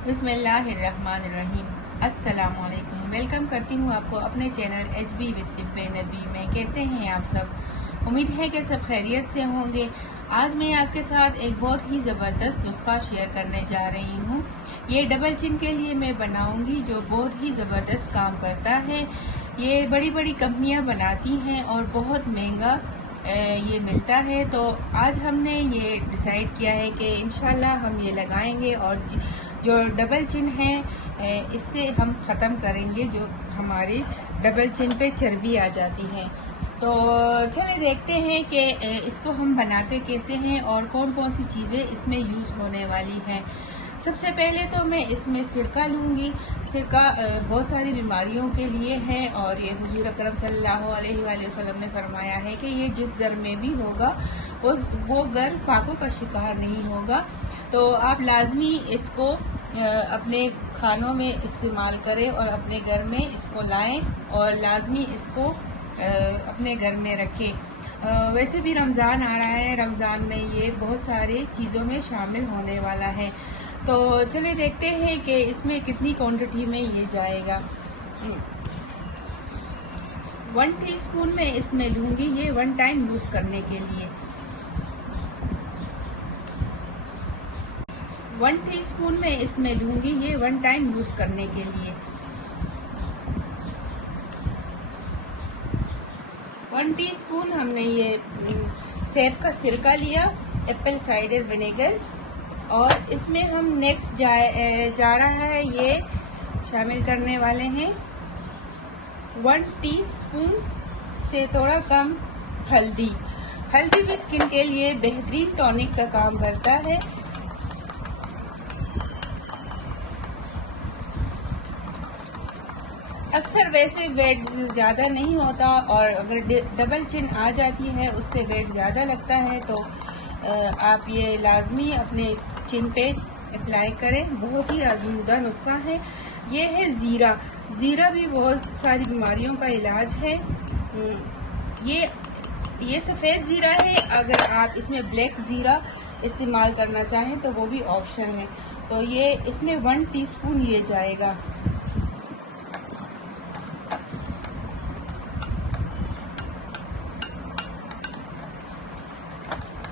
बिस्मिल्लाहिर्रहमानिर्रहीम। अस्सलामुअलैकुम। वेलकम करती हूँ आपको अपने चैनल HB विद तिब्बे नबी में। कैसे हैं आप सब? उम्मीद है कि सब खैरियत से होंगे। आज मैं आपके साथ एक बहुत ही ज़बरदस्त नुस्खा शेयर करने जा रही हूँ। ये डबल चिन के लिए मैं बनाऊँगी, जो बहुत ही ज़बरदस्त काम करता है। ये बड़ी बड़ी कंपनियाँ बनाती हैं और बहुत महंगा ये मिलता है। तो आज हमने ये डिसाइड किया है कि इंशाल्लाह हम ये लगाएंगे और जो डबल चिन है इससे हम ख़त्म करेंगे जो हमारे डबल चिन पे चर्बी आ जाती है। तो चलिए देखते हैं कि इसको हम बनाते कैसे हैं और कौन कौन सी चीज़ें इसमें यूज़ होने वाली हैं। सबसे पहले तो मैं इसमें सिरका लूँगी। सिरका बहुत सारी बीमारियों के लिए है और ये हुजूर अकरम सल्लल्लाहु अलैहि वसल्लम ने फरमाया है कि ये जिस घर में भी होगा वो घर पापों का शिकार नहीं होगा। तो आप लाजमी इसको अपने खानों में इस्तेमाल करें और अपने घर में इसको लाएं और लाजमी इसको अपने घर में रखें। वैसे भी रमज़ान आ रहा है, रमज़ान में ये बहुत सारी चीज़ों में शामिल होने वाला है। तो चलिए देखते हैं कि इसमें कितनी क्वांटिटी में ये जाएगा। 1 टीस्पून में इसमें लूँगी, ये 1 टाइम यूज़ करने के लिए। 1 टीस्पून में इसमें लूँगी, ये 1 टाइम यूज़ करने के लिए। 1 टीस्पून हमने ये सेब का सिरका लिया, एप्पल साइडर विनेगर, और इसमें हम नेक्स्ट जा रहा है ये शामिल करने वाले हैं 1 टीस्पून से थोड़ा कम हल्दी। हल्दी भी स्किन के लिए बेहतरीन टॉनिक का काम करता है। अक्सर वैसे वेट ज़्यादा नहीं होता और अगर डबल चिन आ जाती है उससे वेट ज़्यादा लगता है, तो आप ये लाजमी अपने चिन पे अप्लाई करें। बहुत ही आजमूदा नुस्खा है। ये है ज़ीरा। ज़ीरा भी बहुत सारी बीमारियों का इलाज है। ये सफ़ेद ज़ीरा है। अगर आप इसमें ब्लैक ज़ीरा इस्तेमाल करना चाहें तो वो भी ऑप्शन है। तो ये इसमें 1 टीस्पून ये जाएगा।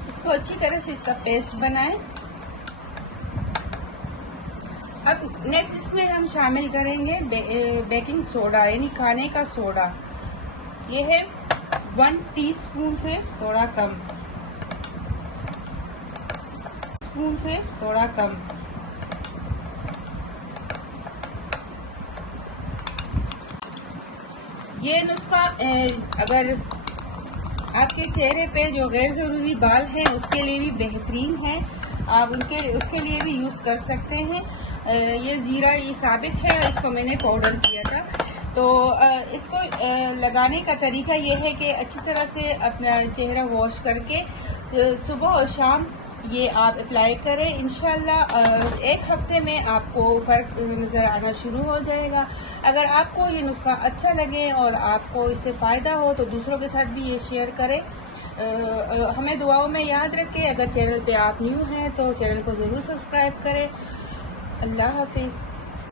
इसको अच्छी तरह से इसका पेस्ट बनाएं। अब नेक्स्ट इसमें हम शामिल करेंगे बेकिंग सोडा, यानी खाने का सोडा। ये है 1 टीस्पून से थोड़ा कम, स्पून से थोड़ा कम। ये नुस्खा अगर आपके चेहरे पे जो गैर ज़रूरी बाल हैं उसके लिए भी बेहतरीन है। आप उसके लिए भी यूज़ कर सकते हैं। ये ज़ीरा ये साबित है, इसको मैंने पाउडर किया था। तो इसको लगाने का तरीका ये है कि अच्छी तरह से अपना चेहरा वॉश करके सुबह और शाम ये आप अप्लाई करें। इंशाल्लाह 1 हफ्ते में आपको फ़र्क नज़र आना शुरू हो जाएगा। अगर आपको ये नुस्खा अच्छा लगे और आपको इससे फ़ायदा हो तो दूसरों के साथ भी ये शेयर करें। हमें दुआओं में याद रखें। अगर चैनल पे आप न्यू हैं तो चैनल को ज़रूर सब्सक्राइब करें। अल्लाह हाफिज़।